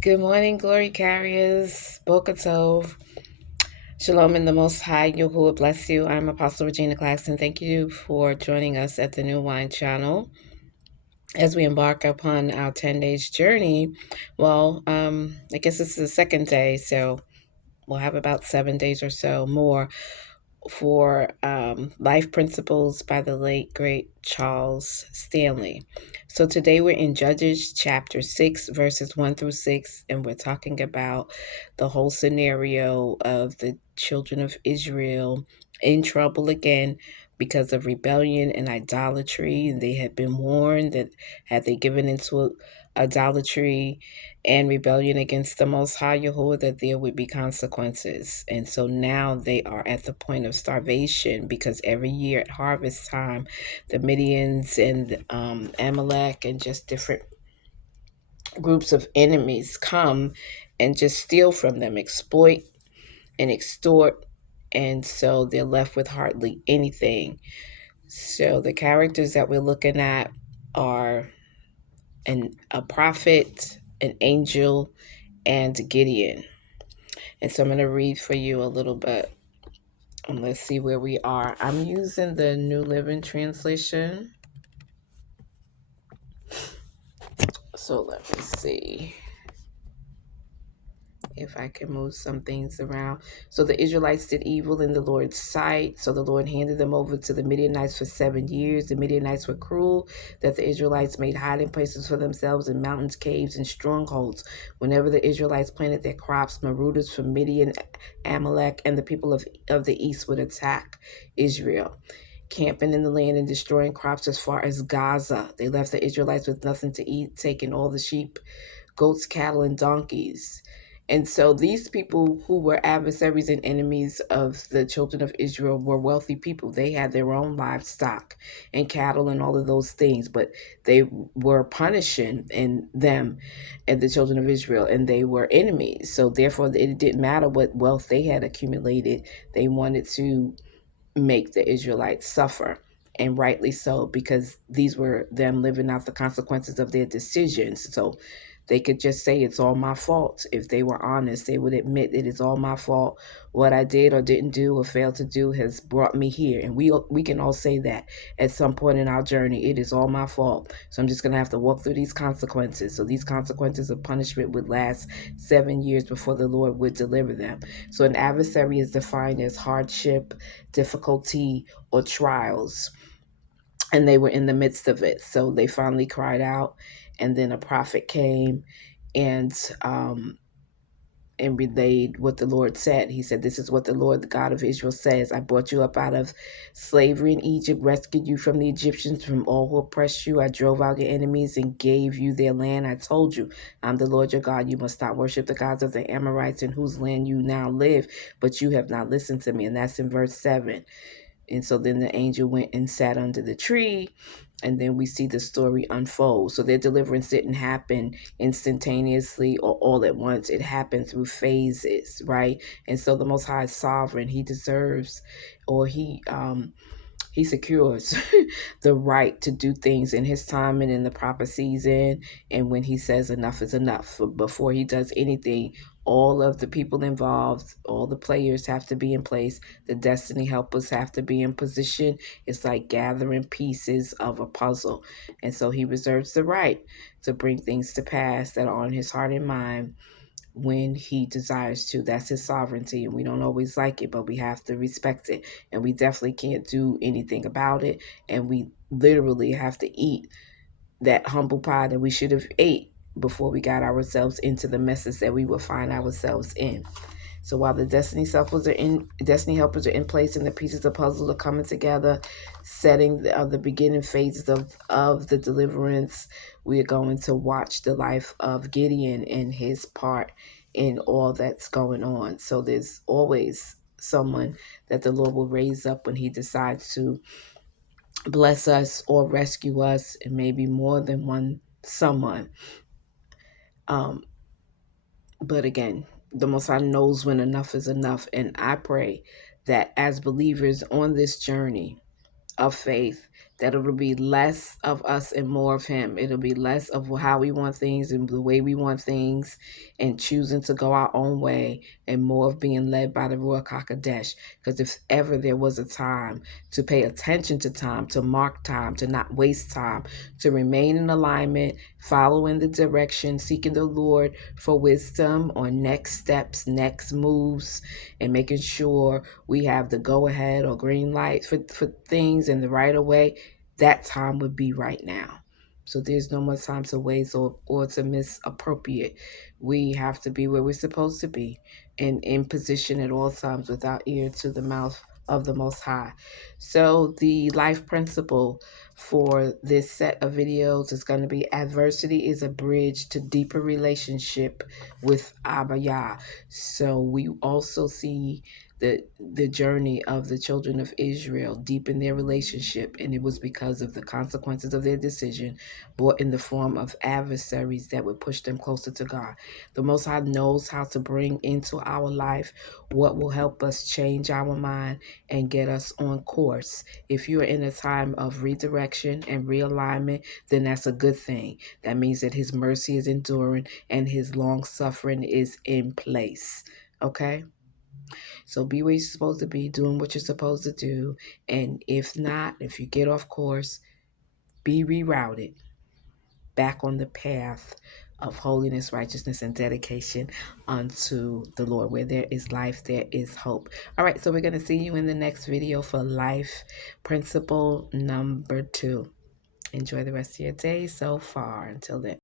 Good morning, glory carriers. Boker Tov. Shalom in the Most High. Yahuwah bless you. I'm Apostle Regina Claxton. Thank you for joining us at the New Wine Channel as we embark upon our 10 days journey. I guess it's the second day, so we'll have about 7 days or so more for Life Principles by the late, great Charles Stanley. So today we're in Judges chapter 6, verses 1 through 6, and we're talking about the whole scenario of the children of Israel in trouble again because of rebellion and idolatry. And they had been warned that had they given into idolatry and rebellion against the Most High Yahuwah, that there would be consequences. And so now they are at the point of starvation because every year at harvest time, the Midians and Amalek and just different groups of enemies come and just steal from them, exploit and extort. And so they're left with hardly anything. So the characters that we're looking at are a prophet, an angel, and Gideon. And so I'm going to read for you a little bit. And let's see where we are. I'm using the New Living Translation. So let me see if I can move some things around. So the Israelites did evil in the Lord's sight. So the Lord handed them over to the Midianites for 7 years. The Midianites were cruel, that the Israelites made hiding places for themselves in mountains, caves, and strongholds. Whenever the Israelites planted their crops, marauders from Midian, Amalek, and the people of the east would attack Israel, camping in the land and destroying crops as far as Gaza. They left the Israelites with nothing to eat, taking all the sheep, goats, cattle, and donkeys. And so these people who were adversaries and enemies of the children of Israel were wealthy people. They had their own livestock and cattle and all of those things, but they were punishing in them and the children of Israel, and they were enemies. So therefore, it didn't matter what wealth they had accumulated. They wanted to make the Israelites suffer. And rightly so, because these were them living out the consequences of their decisions. So they could just say it's all my fault. If they were honest, they would admit it is all my fault. What I did or didn't do or failed to do has brought me here. And we can all say that at some point in our journey. It is all my fault. So I'm just going to have to walk through these consequences. So these consequences of punishment would last 7 years before the Lord would deliver them. So an adversary is defined as hardship, difficulty, or trials. And they were in the midst of it. So they finally cried out, and then a prophet came and relayed what the Lord said. He said, "This is what the Lord, the God of Israel, says. I brought you up out of slavery in Egypt, rescued you from the Egyptians, from all who oppressed you. I drove out your enemies and gave you their land. I told you, I'm the Lord your God. You must not worship the gods of the Amorites in whose land you now live, but you have not listened to me." And that's in verse 7. And so then the angel went and sat under the tree, and then we see the story unfold. So their deliverance didn't happen instantaneously or all at once. It happened through phases, right? And so the Most High is sovereign. He deserves, or he secures the right to do things in his time and in the proper season. And when he says enough is enough, before he does anything, all of the people involved, all the players have to be in place. The destiny helpers have to be in position. It's like gathering pieces of a puzzle. And so he reserves the right to bring things to pass that are on his heart and mind when he desires to. That's his sovereignty, and we don't always like it, but we have to respect it. And we definitely can't do anything about it. And we literally have to eat that humble pie that we should have ate before we got ourselves into the messes that we would find ourselves in. So while the destiny helpers are in place and the pieces of puzzle are coming together, setting the beginning phases of the deliverance, we are going to watch the life of Gideon and his part in all that's going on. So there's always someone that the Lord will raise up when he decides to bless us or rescue us. It may be more than one someone. Um, But again, the Most High knows when enough is enough. And I pray that as believers on this journey of faith, that it'll be less of us and more of him. It'll be less of how we want things and the way we want things and choosing to go our own way, and more of being led by the Ruach HaKodesh. Because if ever there was a time to pay attention to time, to mark time, to not waste time, to remain in alignment, following the direction, seeking the Lord for wisdom on next steps, next moves, and making sure we have the go ahead or green light for things in the right of way, that time would be right now. So there's no more time to waste or to misappropriate. We have to be where we're supposed to be and in position at all times with our ear to the mouth of the Most High. So the life principle for this set of videos is going to be: adversity is a bridge to deeper relationship with Abba Yah. So we also see the journey of the children of Israel deep in their relationship, and it was because of the consequences of their decision brought in the form of adversaries that would push them closer to God. The Most High knows how to bring into our life what will help us change our mind and get us on course. If you're in a time of redirection and realignment, then that's a good thing. That means that his mercy is enduring and his long suffering is in place. Okay? So be where you're supposed to be, doing what you're supposed to do. And if not, if you get off course, be rerouted back on the path of holiness, righteousness, and dedication unto the Lord. Where there is life, there is hope. All right, so we're going to see you in the next video for life principle number 2. Enjoy the rest of your day so far. Until then.